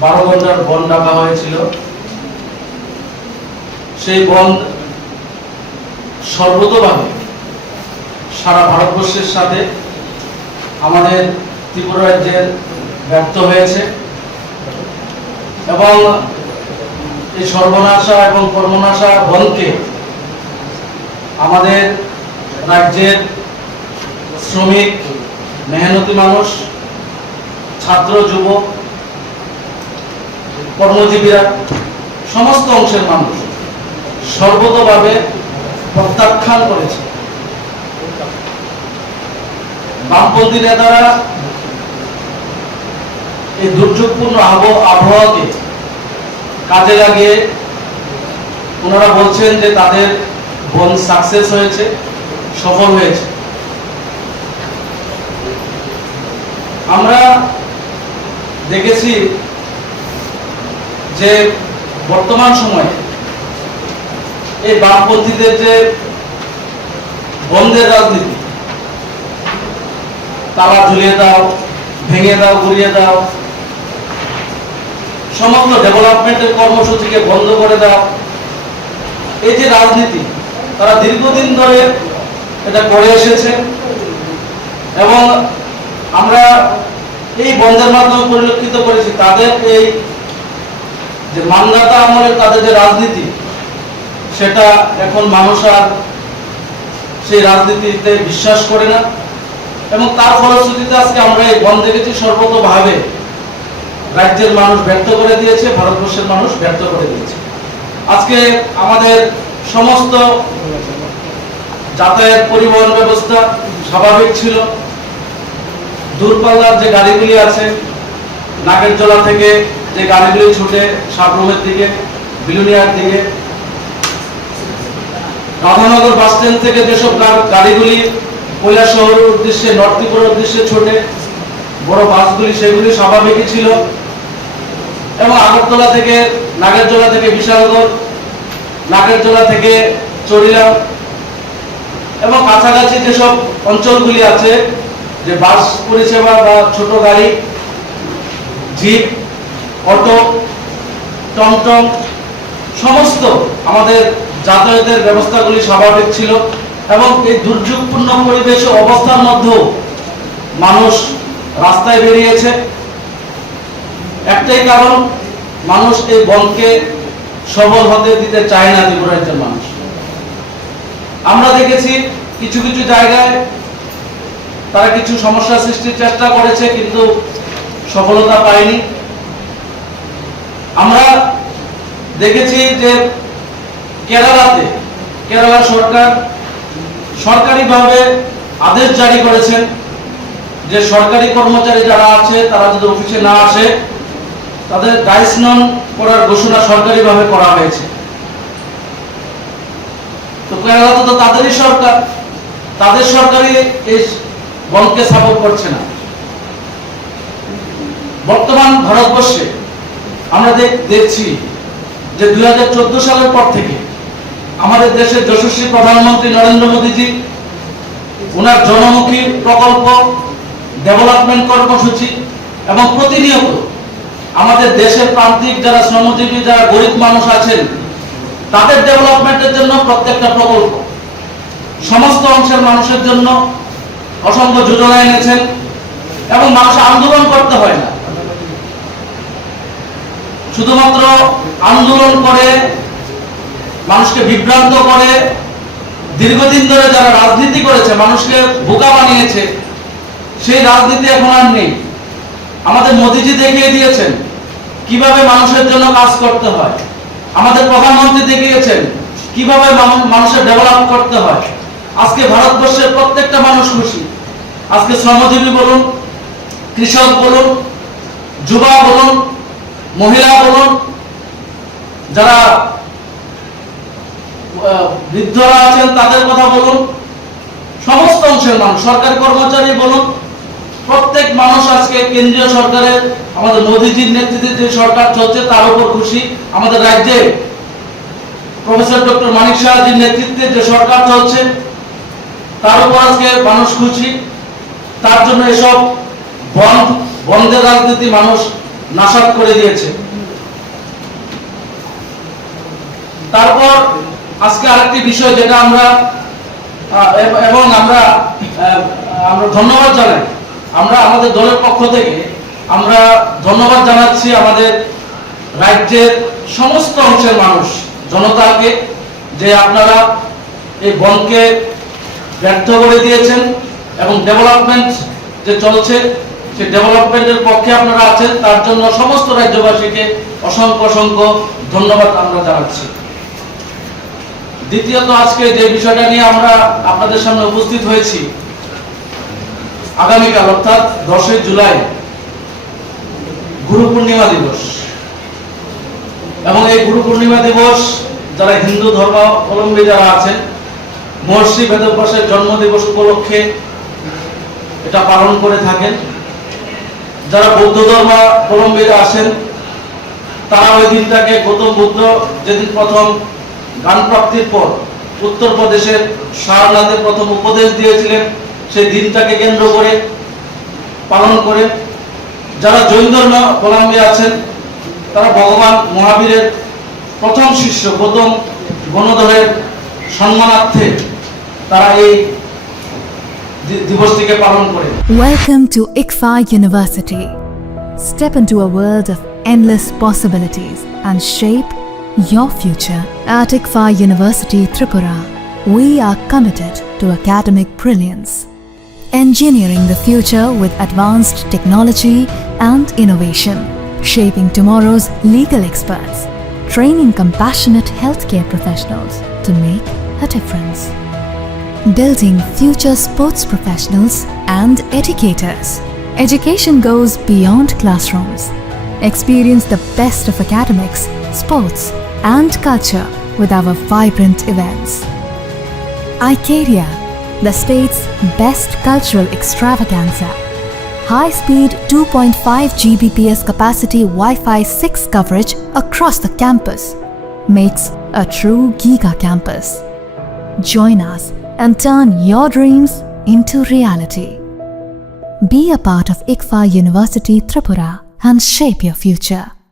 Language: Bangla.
12 ঘন্টার বন্ধ ডাকা হয়েছিল। সেই বন্ধ সর্বতোভাবে সারা ভারতবর্ষের সাথে আমাদের ত্রিপুরা রাজ্যের ব্যর্থ হয়েছে এবং এই সর্বনাশা এবং কর্মনাশা বন্ধকে আমাদের রাজ্যের শ্রমিক, মেহনতি মানুষ, ছাত্র, যুবক, কর্মজীবীরা, সমস্ত অংশের মানুষ সর্বতোভাবে প্রত্যাখ্যান করেছে। বামপন্থী নেতারা এই দুর্যোগপূর্ণ আবহাওয়াকে কাজে লাগিয়ে ওনারা বলছেন যে তাদের বন্ধ সাকসেস হয়েছে, সফল হয়েছে। আমরা দেখেছি যে বর্তমান সময়ে এই বামপন্থীদের যে বন্ধের রাজনীতি, তালা ঝুলিয়ে দাও, ভেঙে দাও, গুড়িয়ে দাও, সমস্ত ডেভেলপমেন্টের কর্মসূচিকে বন্ধ করে দাও, এই যে রাজনীতি তারা দীর্ঘদিন ধরে এটা করে এসেছে এবং আমরা এই বন্ধের মাধ্যমে পরিলক্ষিত করেছি তাদের এই যে মানদাতা আমলের তাদের যে রাজনীতি, সেটা এখন মানুষ আর সেই রাজনীতিতে বিশ্বাস করে না এবং তার ফলশ্রুতিতে আজকে আমরা এই বন্ধ দেখেছি সর্বতোভাবে রাজ্যের মানুষ ব্যর্থ করে দিয়েছে, ভারতবর্ষের মানুষ ব্যর্থ করে দিয়েছে। আজকে আমাদের সমস্ত যাতায়াত পরিবহন ব্যবস্থা স্বাভাবিক ছিল। দূরপাল্লার যে গাড়িগুলি আছে, নাগেরজোলা থেকে যে গাড়িগুলি ছুটে সাবরুমের দিকে, বিলুনিয়ার দিকে, রাধানগর বাস স্ট্যান্ড থেকে যেসব গাড়িগুলি কৈলাসহরের উদ্দেশ্যে, নর্থ ত্রিপুরার উদ্দেশ্যে ছোটে বড় বাসগুলি, সেগুলি স্বাভাবিকই ছিল এবং আগরতলা থেকে, নাগেরজোলা থেকে বিশালগড়, নাগেরজোলা থেকে চরিলাম এবং কাছাকাছি যেসব অঞ্চলগুলি আছে, যে বাস পরিষেবা বা ছোট গাড়ি, জিপ, অটো, টমটম, সমস্ত আমাদের যাতায়াতের ব্যবস্থাগুলি স্বাভাবিক ছিল এবং এই দুর্যোগপূর্ণ পরিবেশ অবস্থার মধ্যেও মানুষ রাস্তায় বেরিয়েছে। একটাই কারণ, মানুষ এই বন্ধকে সফল হতে দিতে চায় না ত্রিপুরা রাজ্যের মানুষ। আমরা দেখেছি কিছু কিছু জায়গায় তারা কিছু সমস্যা সৃষ্টির চেষ্টা করেছে কিন্তু সফলতা পায়নি। আমরা দেখেছি যে কেরালাতে কেরালা সরকার সরকারিভাবে আদেশ জারি করেছেন যে সরকারি কর্মচারী যারা আছে তারা যদি অফিসে না আসে তাদের ডাইস নন করার ঘোষণা সরকারিভাবে করা হয়েছে। তো কেরালাতে তো তাদেরই সরকার, তাদের সরকারই এই বন্ধকে সাপোর্ট করছে না। বর্তমান ভারতবর্ষে আমরা দেখছি যে 2014 সালের পর থেকে আমাদের দেশের যশস্বী প্রধানমন্ত্রী নরেন্দ্র মোদীজি ওনার জনমুখী প্রকল্প, ডেভেলপমেন্ট কর্মসূচি এবং প্রতিনিয়ত আমাদের দেশের প্রান্তিক যারা শ্রমজীবী, যারা গরিব মানুষ আছেন তাদের ডেভেলপমেন্টের জন্য প্রত্যেকটা প্রকল্প সমস্ত অংশের মানুষের জন্য অসংখ্য যোজনা এনেছেন এবং মানুষ আন্দোলন করতে হয় না, শুধুমাত্র আন্দোলন করে মানুষকে বিভ্রান্ত করে দীর্ঘদিন ধরে যারা রাজনীতি করেছে, মানুষকে বোকা বানিয়েছে, সেই রাজনীতি এখন আর নেই। আমাদের মোদিজি দেখিয়ে দিয়েছেন কিভাবে মানুষের জন্য কাজ করতে হয়, আমাদের প্রধানমন্ত্রী দেখিয়েছেন কিভাবে মানুষের ডেভেলপ করতে হয়। আজকে ভারতবর্ষের প্রত্যেকটা মানুষ খুশি। আজকে শ্রমজীবী বলুন, কৃষক বলুন, যুবা বলুন, মহিলা বলুন, যারা বৃদ্ধরা আছেন তাদের কথা বলুন, সমস্ত অংশের মানুষ, সরকারি কর্মচারী বলুন, প্রত্যেক মানুষ আজকে কেন্দ্রীয় সরকারের, আমাদের মোদীজির নেতৃত্বে যে সরকার চলছে তার উপর খুশি। আমাদের রাজ্যে প্রফেসর ডক্টর মানিক সাহাজির নেতৃত্বে যে সরকার চলছে তার উপর আজকে মানুষ খুশি। তার জন্য এসব বন্ধের রাজনীতি মানুষ নাশাত করে দিয়েছে। তারপর আজকে আরেকটি বিষয় যেটা আমরা এবং আমরা ধন্যবাদ জানাই, আমরা আমাদের দলের পক্ষ থেকে আমরা ধন্যবাদ জানাচ্ছি আমাদের রাজ্যের সমস্ত অংশের মানুষ, জনতাকে, যে আপনারা এই বনকে ব্যর্থ করে দিয়েছেন এবং ডেভেলপমেন্ট যে চলছে সেই ডেভেলপমেন্টের পক্ষে আপনারা আছেন, তার জন্য সমস্ত রাজ্যবাসীকে অসংখ্য অসংখ্য ধন্যবাদ আমরা জানাচ্ছি। দ্বিতীয়ত, আজকে যে বিষয়টা নিয়ে আমরা আপনাদের সামনে উপস্থিত হয়েছি, আগামীকাল অর্থাৎ 10 জুলাই গুরু পূর্ণিমা দিবস, এবং এই গুরু পূর্ণিমা দিবস যারা হিন্দু ধর্মাবলম্বী যারা আছেন, মহর্ষি বেদব্যাসের জন্মদিবস উপলক্ষে এটা পালন করে থাকেন। যারা বৌদ্ধ ধর্মাবলম্বীরা আছেন তারা ওই দিনটাকে গৌতম বুদ্ধ যেদিন প্রথম জ্ঞান প্রাপ্তির পর উত্তরপ্রদেশের সারনাথে প্রথম উপদেশ দিয়েছিলেন, সেই দিনটাকে কেন্দ্র করে পালন করেন। যারা জৈন ধর্মাবলম্বী আছেন তারা ভগবান মহাবীরের প্রথম শিষ্য গৌতম গণধরের সম্মানার্থে তারা এই দিবসটিকে পালন করে। Welcome to ICFA University. Step into a world of endless possibilities and shape your future. At ICFA University Tripura, we are committed to academic brilliance, engineering the future with advanced technology and innovation, shaping tomorrow's legal experts, training compassionate healthcare professionals to make a difference, building future sports professionals and educators. Education goes beyond classrooms. Experience the best of academics, sports, and culture with our vibrant events. Icaria, the state's best cultural extravaganza. High-speed 2.5 Gbps capacity Wi-Fi 6 coverage across the campus makes a true giga campus. Join us and turn your dreams into reality. Be a part of ICFA University Tripura and shape your future.